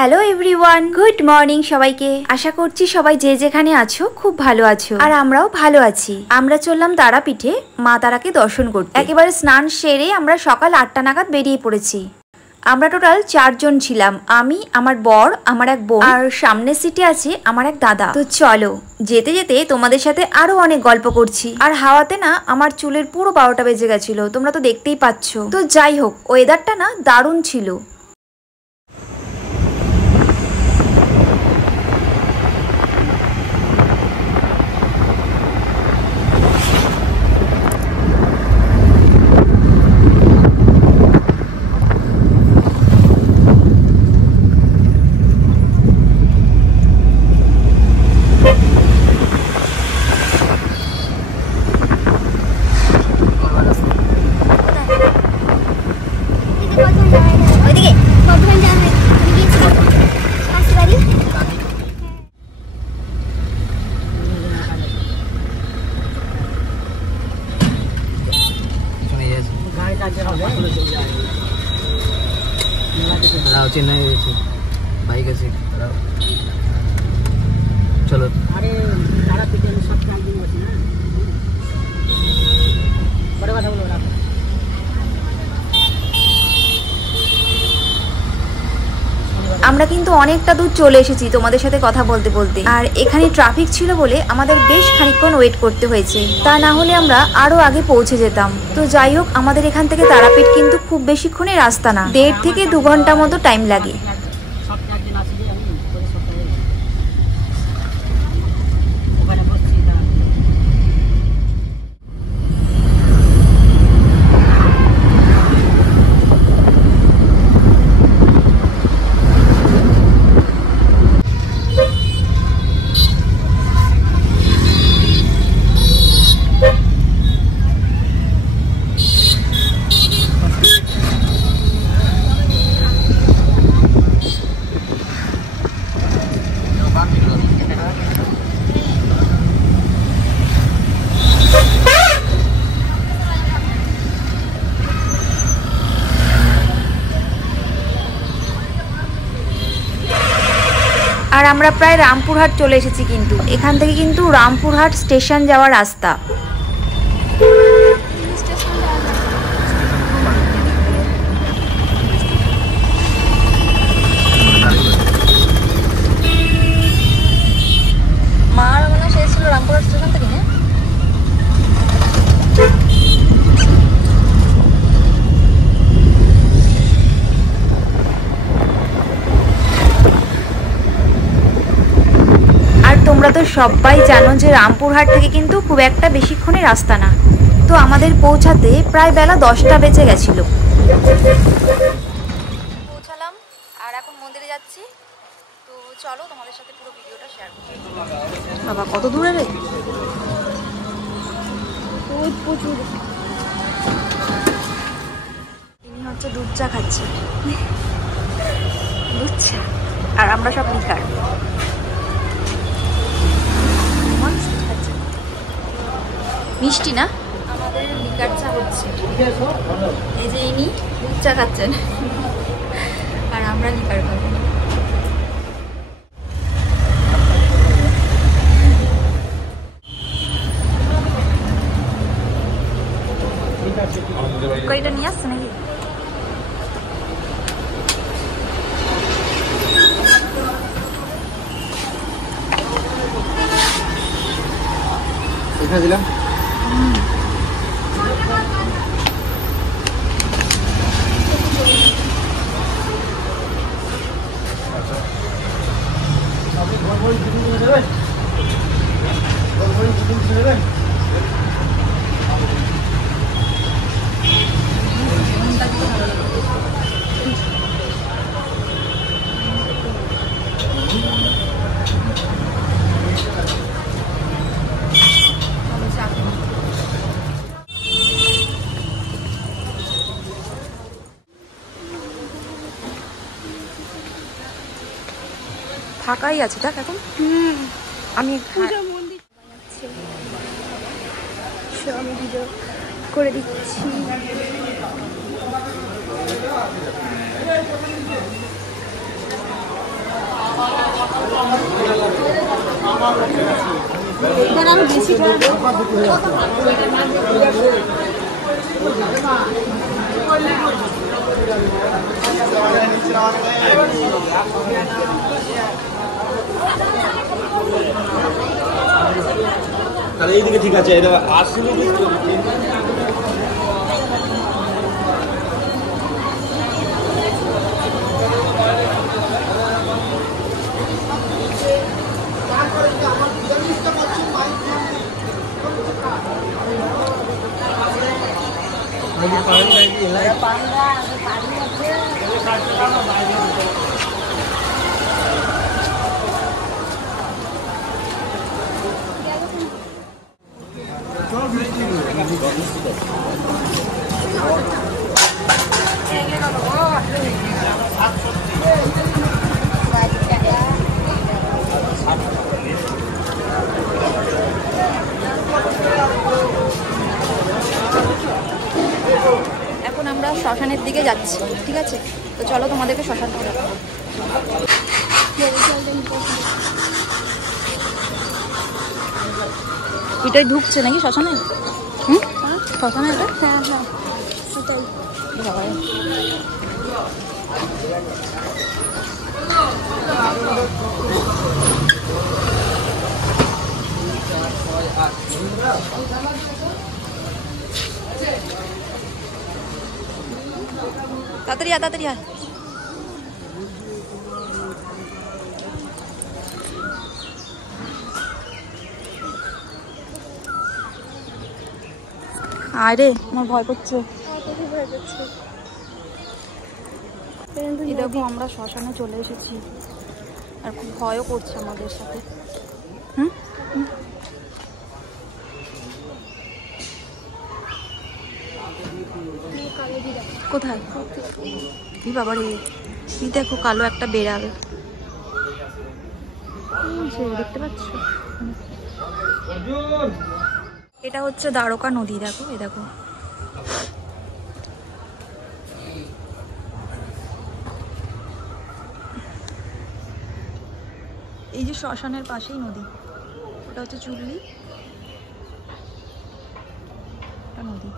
Hello everyone, good morning সবাইকে। আশা করছি সবাই যে যেখানে আছো খুব ভালো আছো, আর আমরাও ভালো আছি। আমরা চললাম তারাপীঠে মা তারাকে দর্শন করতে। একেবারে স্নান সেরে আমরা সকাল 8টা নাগাদ বেরিয়ে পড়েছি। আমরা টোটাল 4 জন ছিলাম, আমি, আমার বর, আমার এক বোন, আর সামনের সিটে আছে আমার এক দাদা। তো চলো যেতে যেতে তোমাদের সাথে আরো অনেক গল্প করছি। আর হাওয়াতে না আমার চুলের পুরো 12টা বেজে গেছিল, তোমরা তো দেখতেই পাচ্ছ। তো যাই হোক, ওয়েদারটা না দারুণ ছিল। চেন্নাই গেছি বাইক আছে, চলো। আরে তারাপীঠে সব একদিন বসে না, বড় কথা বলো। আমরা কিন্তু অনেকটা দূর চলে এসেছি তোমাদের সাথে কথা বলতে বলতে, আর এখানে ট্রাফিক ছিল বলে আমাদের বেশ খানিকক্ষণ ওয়েট করতে হয়েছে, তা না হলে আমরা আরো আগে পৌঁছে যেতাম। তো যাই হোক, আমাদের এখান থেকে তারাপীঠ কিন্তু খুব বেশিক্ষণের রাস্তা না, 1.5 থেকে 2 ঘন্টা মতো টাইম লাগে। আর আমরা প্রায় রামপুরহাট চলে এসেছি, কিন্তু এখান থেকে কিন্তু রামপুরহাট স্টেশন যাওয়ার রাস্তা। মার মনে হয় শেষ ছিল রামপুরহাট স্টেশন থেকে, না? তোমরা তো সবাই জানো যে রামপুরহাট থেকে কিন্তু খুব একটা বেশিক্ষণের রাস্তা না। তো আমাদের পৌঁছাতে প্রায় বেলা 10টা বেজে গেছিল। পৌঁছালাম আর এখন মন্দিরে যাচ্ছি। তো চলো তোমাদের সাথে পুরো ভিডিওটা শেয়ার করি। বাবা কত দূরে রে, প্রচুর। ইনি হচ্ছে দুধ চা খাচ্ছে, দুধ চা, আর আমরা সব লিকার। মিষ্টি না, আমাদের লিকার চা হচ্ছে। এই যে ইনি দুধ চা খাচ্ছেন আর আমরা লিকার খাবো। কয়টা নিয়ে আসছে নাকি? দিলাম ফাঁকাই আছে, দেখ এখন। আমি পূজা মন্দির আমি ভিডিও করে দিচ্ছি। এখানে আমি বেশি তাহলে এইদিকে ঠিক আছে, এটা আসলে এখন আমরা শ্মশানের দিকে যাচ্ছি, ঠিক আছে? তো চলো তোমাদেরকে শ্মশান দেখাবো। এটাই ঢুকছে নাকি শ্মশানে? শ্মশানে এটা? হ্যাঁ হ্যাঁ সেটাই। তাড়াতাড়ি তাড়াতাড়ি আরে আমার ভয় করছে। এই দেখো আমরা শ্মশানে চলে এসেছি আর খুব ভয়ও করছে আমাদের সাথে। কোথায়? এই বাবা রে, এই দেখো কালো একটা বেড়াল, দেখতে পাচ্ছ? এটা হচ্ছে দ্বারকা নদী, দেখো এই দেখো। এই যে শ্মশানের পাশেই নদী, ওটা হচ্ছে চুল্লি নদী।